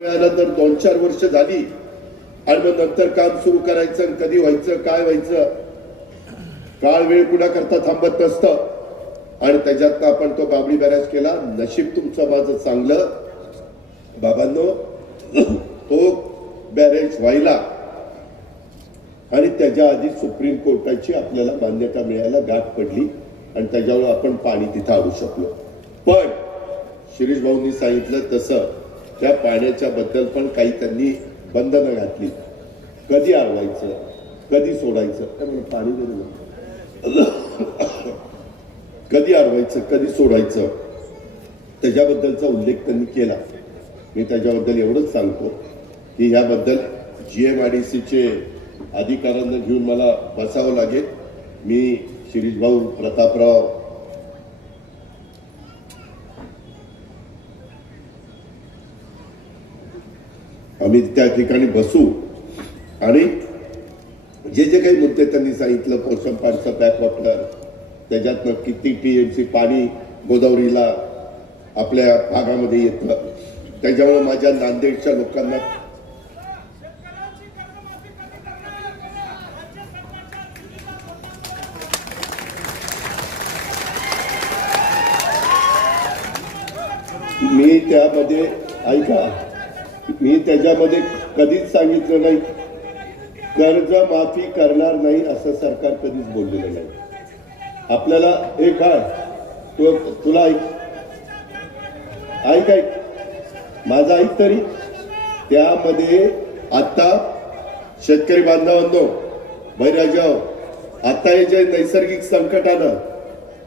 मिळालं तर दोन चार वर्ष झाली. आणि मग नंतर काम सुरू करायचं आणि कधी व्हायचं काय व्हायचं काळ वेळ कुणा करता थांबत नसतं. आणि त्याच्यातनं आपण तो बाबडी बॅरेज केला. नशीब तुमचं माझं चांगलं. बाबांनो तो बॅरेज व्हायला. आणि त्याच्या आधी सुप्रीम कोर्टाची आपल्याला मान्यता मिळायला गाठ पडली. आणि त्याच्यावर आपण पाणी तिथं आणू शकलो. पण शिरीष भाऊंनी सांगितलं तसं. त्या पाण्याच्या बद्दल पण काही त्यांनी बंधनं घातली. कधी अडवायचं कधी सोडायचं? काय पाणी कधी अडवायचं कधी सोडायचं? त्याच्याबद्दलचा उल्लेख त्यांनी केला. मी त्याच्याबद्दल एवढंच सांगतो की याबद्दल जी एम आय डी सीचे अधिकाऱ्यांना घेऊन मला बसावं लागेल. मी शिरीष भाऊ प्रतापराव आम्ही त्या ठिकाणी बसू. आणि जे जे काही मुद्दे त्यांनी सांगितलं पोषण पाणचं बॅकवॉटर त्याच्यातनं किती टीएमसी पाणी गोदावरीला आपल्या भागामध्ये येतं. त्याच्यामुळे माझ्या नांदेडच्या लोकांना मी त्यामध्ये ऐका मी त्याच्यामध्ये कधीच सांगितलं नाही. कर्ज माफी करणार नाही असं सरकार कधीच बोललेलं नाही. आपल्याला हे काय तो तुला ऐक. ऐक ऐक. माझा ऐक तरी. त्यामध्ये आता शेतकरी बांधवांनो बैराजाव आता हे जे नैसर्गिक संकट आलं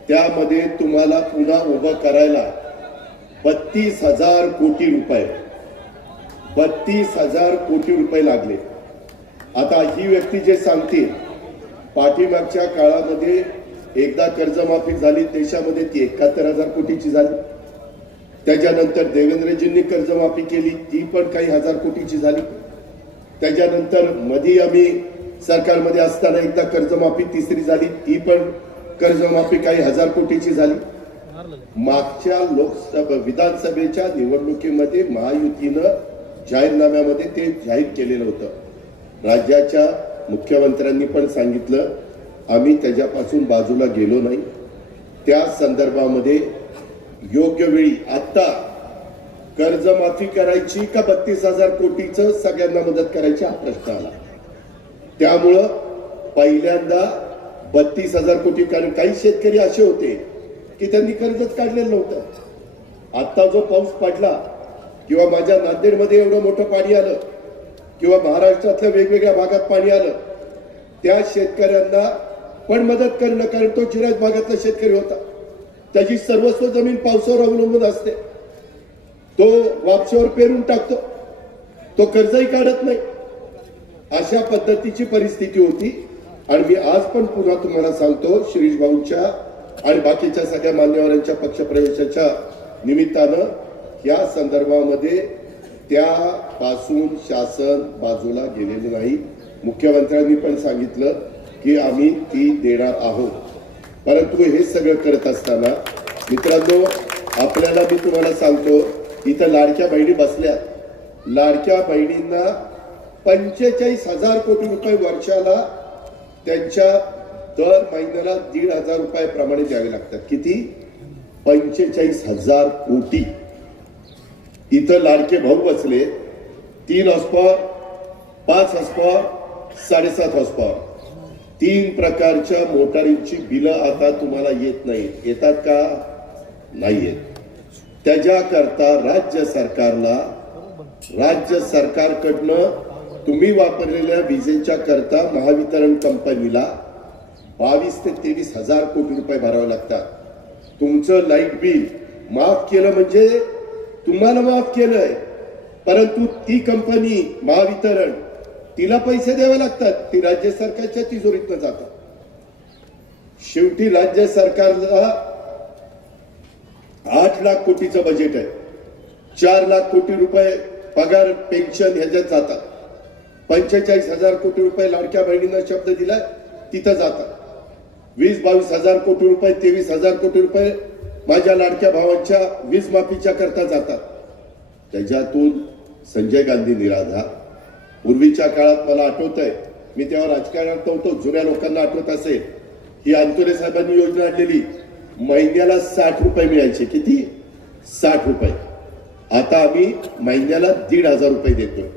त्यामध्ये तुम्हाला पुन्हा उभं करायला बत्तीस हजार कोटी रुपये बत्तीस हजार कोटी रुपये लागले. आता ही व्यक्ती जे सांगते पाठीमागच्या काळामध्ये एकदा कर्जमाफी झाली देशामध्ये ती एकाहत्तर हजार कोटीची झाली. त्याच्यानंतर देवेंद्रजींनी कर्जमाफी केली ती पण काही हजार कोटीची झाली. त्याच्यानंतर मधी आम्ही सरकारमध्ये असताना एकदा कर्जमाफी तिसरी झाली ती पण कर्जमाफी काही हजार कोटीची झाली. मागच्या लोकसभा विधानसभेच्या निवडणुकीमध्ये महायुतीनं जाहीरनाम्यामध्ये ते जाहीर केलेलं होतं. राज्याच्या मुख्यमंत्र्यांनी पण सांगितलं आम्ही त्याच्यापासून बाजूला गेलो नाही. त्या संदर्भामध्ये योग्य वेळी आत्ता कर्जमाफी करायची का बत्तीस हजार कोटीचं सगळ्यांना मदत करायची हा प्रश्न आला. त्यामुळं पहिल्यांदा बत्तीस हजार कोटी कारण काही शेतकरी असे होते की त्यांनी कर्जच काढलेलं नव्हतं. आत्ता जो पाऊस पडला किंवा माझ्या नांदेडमध्ये एवढं मोठं पाणी आलं किंवा महाराष्ट्रातल्या वेगवेगळ्या भागात पाणी आलं त्या शेतकऱ्यांना पण मदत करणं कारण तो चिराज भागातला शेतकरी होता. त्याची सर्वस्व जमीन पावसावर अवलंबून असते. तो वापसीवर पेरून टाकतो. तो कर्जही काढत नाही. अशा पद्धतीची परिस्थिती होती. आणि मी आज पण पुन्हा तुम्हाला सांगतो शिरीष भाऊंच्या आणि बाकीच्या सगळ्या मान्यवरांच्या पक्षप्रवेशाच्या निमित्तानं या संदर्भामध्ये त्यापासून शासन बाजूला गेलेलं नाही. मुख्यमंत्र्यांनी पण सांगितलं की आम्ही ती देणार आहोत. परंतु हे सगळं करत असताना मित्रांनो आपल्याला मी तुम्हाला सांगतो इथं लाडक्या बहिणी बसल्यात. लाडक्या बहिणींना पंचेचाळीस हजार कोटी रुपये वर्षाला त्यांच्या दर महिन्याला दीड हजार रुपयाप्रमाणे द्यावे लागतात. किती? पंचेचाळीस हजार कोटी. इथं लाडके भाऊ बसले तीन हॉस्पॉर पाच हॉस्पॉर साडेसात हॉस्पॉर तीन प्रकारच्या मोटारींची बिलं आता तुम्हाला येत नाही. येतात का? नाही येत त्याच्याकरता राज्य सरकारला राज्य सरकारकडनं तुम्ही वापरलेल्या विजेच्या करता महावितरण कंपनीला बावीस ते तेवीस हजार कोटी रुपये भरावे लागतात. तुमचं लाइट बिल माफ केलं म्हणजे तुम्हाला माफ केलंय. परंतु ती कंपनी महावितरण तिला पैसे द्यावे लागतात. ती राज्य सरकारच्या तिजोरीतनं जातात. शेवटी राज्य सरकारला आठ लाख कोटीचं बजेट आहे. चार लाख कोटी रुपये पगार पेन्शन ह्याच्यात जातात. पंचेचाळीस हजार कोटी रुपये लाडक्या बहिणींना शब्द दिलाय तिथं जातात. वीस बावीस हजार कोटी रुपये तेवीस हजार कोटी रुपये माझ्या लाडक्या भावांच्या वीज माफीच्या करता जातात. त्याच्यातून संजय गांधी निराधार. पूर्वीच्या काळात मला आठवत आहे मी तेव्हा राजकारणात नव्हतो जुन्या लोकांना आठवत असेल. ही अंतुरे साहेबांनी योजना आणलेली. महिन्याला साठ रुपये मिळायचे. किती? साठ रुपये. आता आम्ही महिन्याला दीड हजार रुपये देतोय.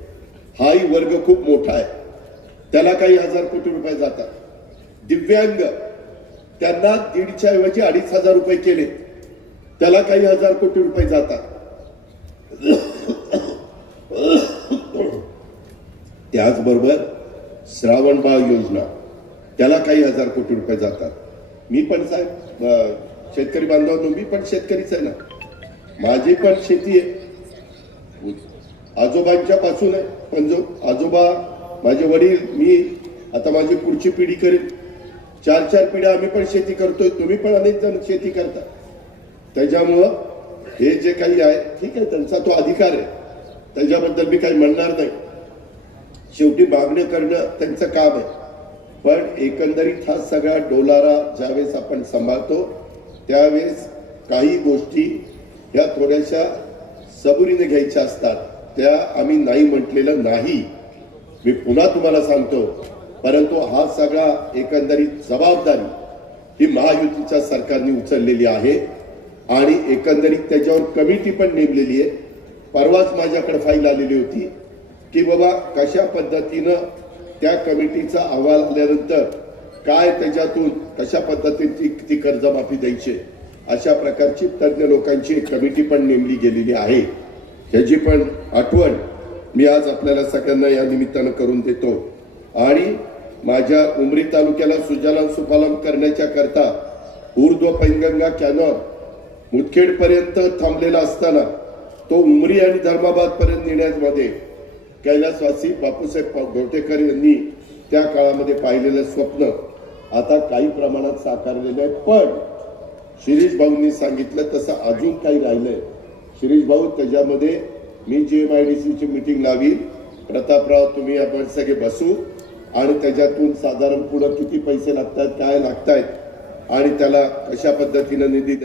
हाही वर्ग खूप मोठा आहे. त्याला काही हजार कोटी रुपये जातात. दिव्यांग त्यांना दीडच्या ऐवजी अडीच हजार रुपये केले. त्याला काही हजार कोटी रुपये जातात. त्याचबरोबर श्रावण बाळ योजना त्याला काही हजार कोटी रुपये जातात. मी पण साहेब शेतकरी बांधवांनो मी पण शेतकरीच आहे ना. माझी पण शेती आहे. आजोबांच्या पासून आहे. पण जो आजोबा माझे वडील मी आता माझी पुढची पिढी करेल चार चार पिढ्या आम्ही पण शेती करतोय. तुम्ही पण अनेक जण शेती करता. त्याच्यामुळं हे जे काही आहे ठीक आहे त्यांचा तो अधिकार आहे. त्याच्याबद्दल मी काही म्हणणार नाही. शेवटी मागणी करणं त्यांचं काम आहे. पण एकंदरीत हा सगळा डोलारा ज्यावेळेस आपण सांभाळतो त्यावेळेस काही गोष्टी ह्या थोड्याशा सबुरीने घ्यायच्या असतात. त्या आम्ही नाही म्हटलेलं नाही. मी पुन्हा तुम्हाला सांगतो परंतु हा सगळा एकंदरीत जबाबदारी ही महायुतीच्या सरकारने उचललेली आहे. आणि एकंदरीत त्याच्यावर कमिटी पण नेमलेली आहे. परवाच माझ्याकडे फाईल आलेली होती की बाबा कशा पद्धतीनं त्या कमिटीचा अहवाल आल्यानंतर काय त्याच्यातून कशा पद्धतीची ती कर्जमाफी द्यायची? अशा प्रकारची तज्ज्ञ लोकांची एक कमिटी पण नेमली गेलेली आहे. ह्याची पण आठवण मी आज आपल्याला सगळ्यांना या निमित्तानं करून देतो. आणि माझ्या उमरी तालुक्याला सुजलाम सुफलाम करण्याच्या करता ऊर्ध्व पैनगंगा कॅनॉल मुदखेड पर्यंत थांबलेला असताना तो उमरी आणि धर्माबाद पर्यंत नेण्यामध्ये कैलासवासी बापूसाहेब गोटेकर यांनी त्या काळामध्ये पाहिलेलं स्वप्न आता काही प्रमाणात साकारलेलं आहे. पण शिरीष भाऊंनी सांगितलं तसं अजून काही राहिलंय. शिरीष भाऊ त्याच्यामध्ये मी जे एम आय डी सीची मिटिंग लावी प्रतापराव तुम्ही आपण सगळे बसू. आणि त्याच्यातून साधारण पुढं किती पैसे लागतात काय लागतायत आणि त्याला कशा पद्धतीनं निधी